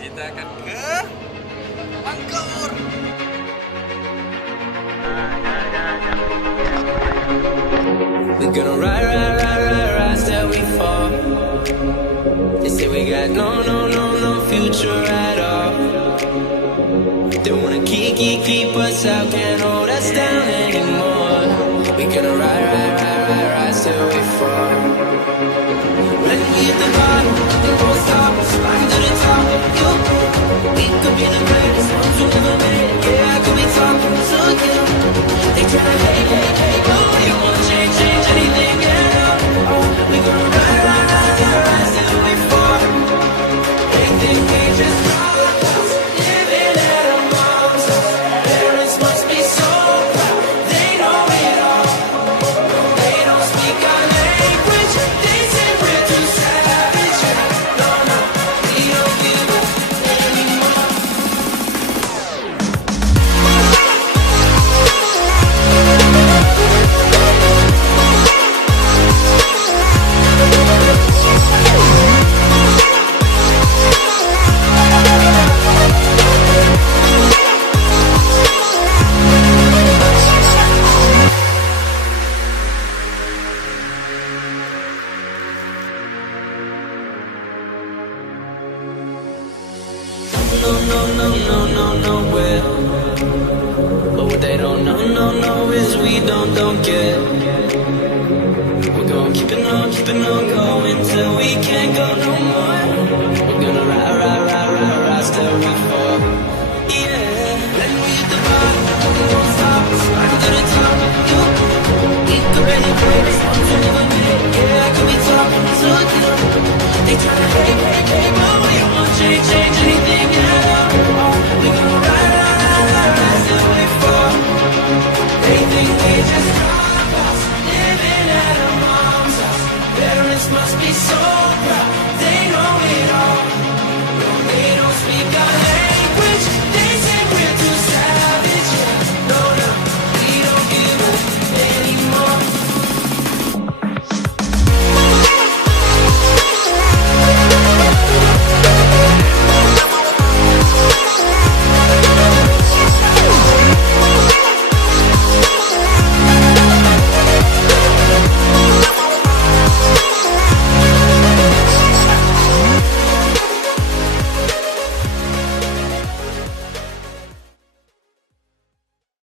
Kita akan ke Pangkor. We're gonna ride till we fall. They say we got no future at all. They wanna keep us out, can't hold us down anymore. We're gonna ride till we fall. When we hit the bottom, we won't stop. Climb to the top of you. We could be the greatest ones who never made it. Yeah, I could be talking to you. They tryna hate, but we won't change anything at all. Oh, we gonna ride till we fall. They think we just rock, living at our mom's house. Parents must be so proud, they know it all. They don't speak our language, they say we're too savage. No, we don't give up anymore. Nowhere. But what they don't know is we don't care. We're gonna keep it on going till we can't go no more. We're gonna ride till we fall. Yeah, when we hit the bottom, we won't stop. Climb to the top of you. We could be the greatest ones who never made it. Yeah, I could be talking to you. They tryna hate, but we won't change anything at all. We gonna ride till we fall. They think we just rock us, living at our mom's house. Parents must be so proud, they know it all. No, they don't speak our